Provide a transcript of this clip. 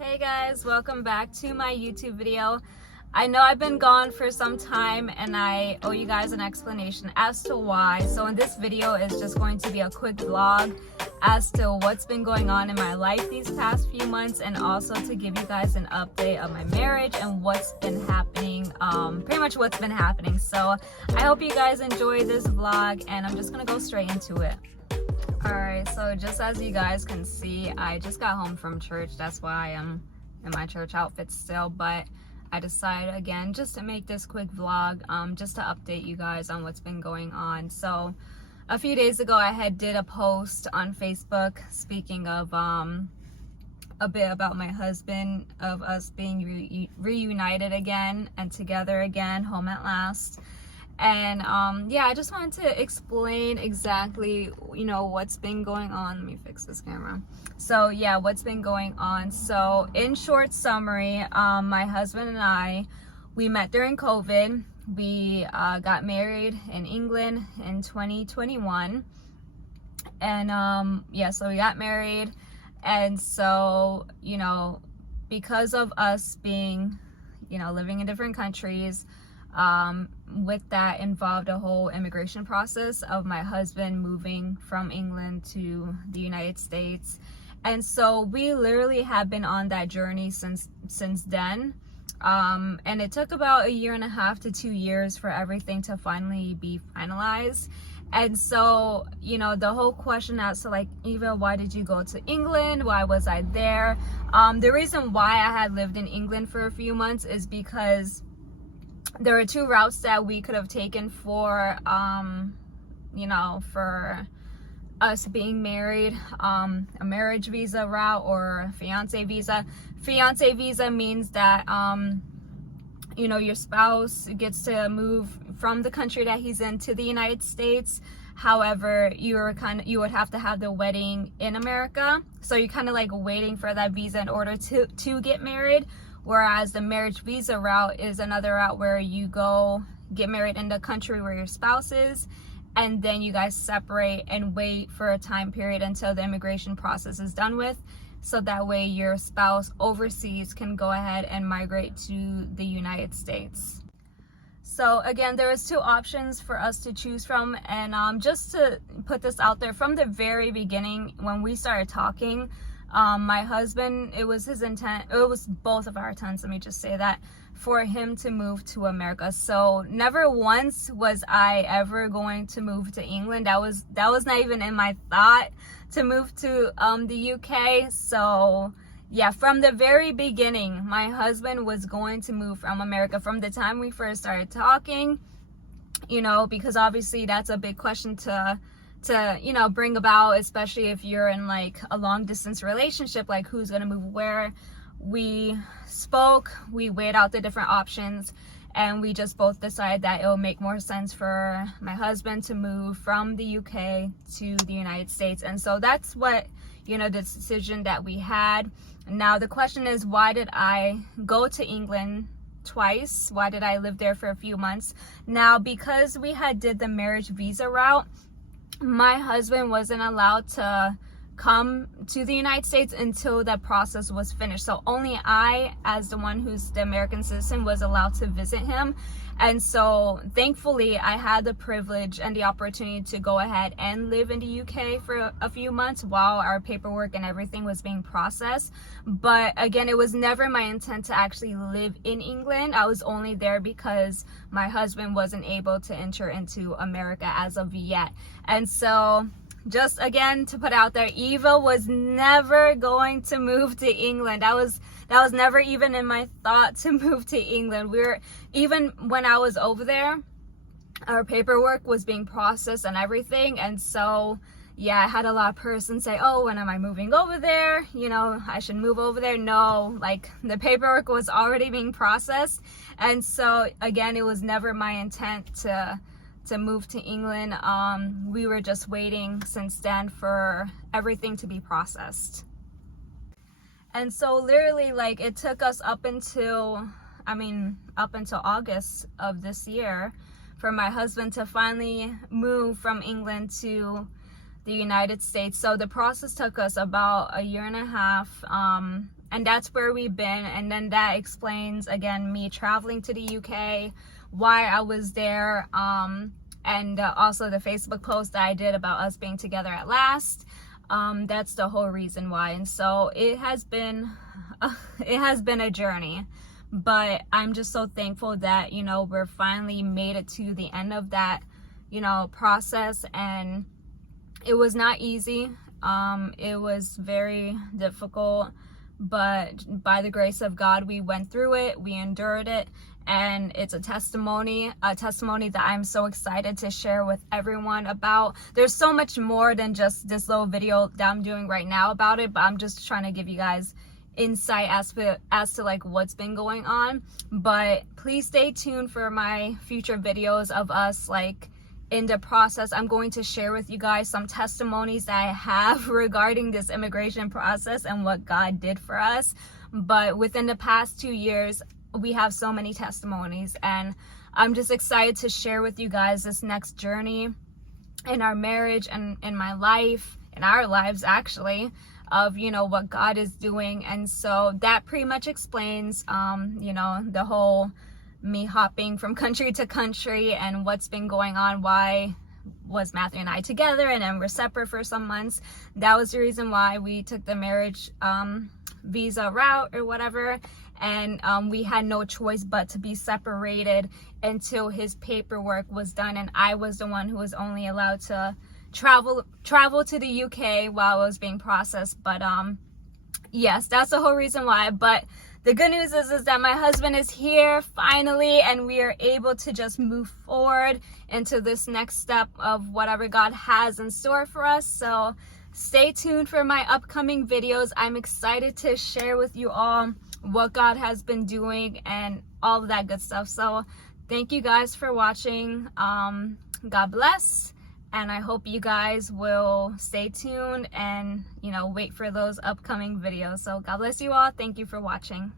Hey guys, welcome back to my YouTube video. I know I've been gone for some time and I owe you guys an explanation as to why. So in this video is just going to be a quick vlog as to what's been going on in my life these past few months, and also to give you guys an update of my marriage and what's been happening, pretty much what's been happening. So I hope you guys enjoy this vlog and I'm just gonna go straight into it. Alright, so just as you guys can see, I just got home from church. That's why I am in my church outfit still, but I decided again just to make this quick vlog, just to update you guys on what's been going on. So a few days ago I did a post on Facebook speaking of a bit about my husband, of us being reunited again and together again, home at last. And yeah, I just wanted to explain exactly, you know, what's been going on. Let me fix this camera. So yeah, what's been going on. So in short summary, my husband and I, we met during COVID. We got married in England in 2021. And yeah, so we got married. And so, you know, because of us being, you know, living in different countries, with that involved a whole immigration process of my husband moving from England to the United States. And so we literally have been on that journey since then. And it took about 1.5 to 2 years for everything to finally be finalized. And so, you know, the whole question as to like, Eva, why did you go to England? Why was I there? The reason why I had lived in England for a few months is because there are two routes that we could have taken for, you know, for us being married, a marriage visa route or a fiance visa. Fiance visa means that, you know, your spouse gets to move from the country that he's in to the United States. However, you would have to have the wedding in America. So you're kind of like waiting for that visa in order to get married. Whereas the marriage visa route is another route where you go get married in the country where your spouse is, and then you guys separate and wait for a time period until the immigration process is done with, so that way your spouse overseas can go ahead and migrate to the United States. So again, there was two options for us to choose from, and just to put this out there, from the very beginning when we started talking, my husband, it was his intent, it was both of our intents, let me just say that, for him to move to America. So never once was I ever going to move to England. That was not even in my thought to move to the UK. So yeah, from the very beginning, my husband was going to move from America. From the time we first started talking, you know, because obviously that's a big question to you know, bring about, especially if you're in like a long distance relationship, like who's gonna move where. We spoke, we weighed out the different options, and we just both decided that it will make more sense for my husband to move from the UK to the United States. And so that's what, you know, the decision that we had. Now the question is, why did I go to England twice? Why did I live there for a few months? Now, because we did the marriage visa route, my husband wasn't allowed to come to the United States until that process was finished. So only I, as the one who's the American citizen, was allowed to visit him. And so thankfully I had the privilege and the opportunity to go ahead and live in the UK for a few months while our paperwork and everything was being processed. But again, it was never my intent to actually live in England. I was only there because my husband wasn't able to enter into America as of yet. And so just again to put out there, Eva was never going to move to England. That was never even in my thought to move to England. Even when I was over there, our paperwork was being processed and everything. And so yeah, I had a lot of persons say, oh, when am I moving over there? You know, I should move over there. No, like the paperwork was already being processed. And so again, it was never my intent to move to England. We were just waiting since then for everything to be processed. And so literally, like, it took us up until August of this year for my husband to finally move from England to the United States. So the process took us about 1.5 years. And and that's where we've been. And then that explains again me traveling to the UK, why I was there, and also the Facebook post that I did about us being together at last. That's the whole reason why. And so it has been a journey, but I'm just so thankful that, you know, we're finally made it to the end of that, you know, process. And it was not easy. It was very difficult, but by the grace of God, we went through it, we endured it, and it's a testimony that I'm so excited to share with everyone about. There's so much more than just this little video that I'm doing right now about it, but I'm just trying to give you guys insight as to like what's been going on. But please stay tuned for my future videos of us like in the process. I'm going to share with you guys some testimonies that I have regarding this immigration process and what God did for us. But within the past 2 years, we have so many testimonies, and I'm just excited to share with you guys this next journey in our marriage and in my life, in our lives actually, of, you know, what God is doing. And so that pretty much explains, you know, the whole me hopping from country to country and what's been going on. Why was Matthew and I together and then we're separate for some months? That was the reason why we took the marriage visa route or whatever. And we had no choice but to be separated until his paperwork was done, and I was the one who was only allowed to travel to the UK while it was being processed. But yes, that's the whole reason why. But the good news is that my husband is here finally, and we are able to just move forward into this next step of whatever God has in store for us. So stay tuned for my upcoming videos. I'm excited to share with you all what God has been doing and all of that good stuff. So thank you guys for watching. God bless, and I hope you guys will stay tuned and, you know, wait for those upcoming videos. So God bless you all. Thank you for watching.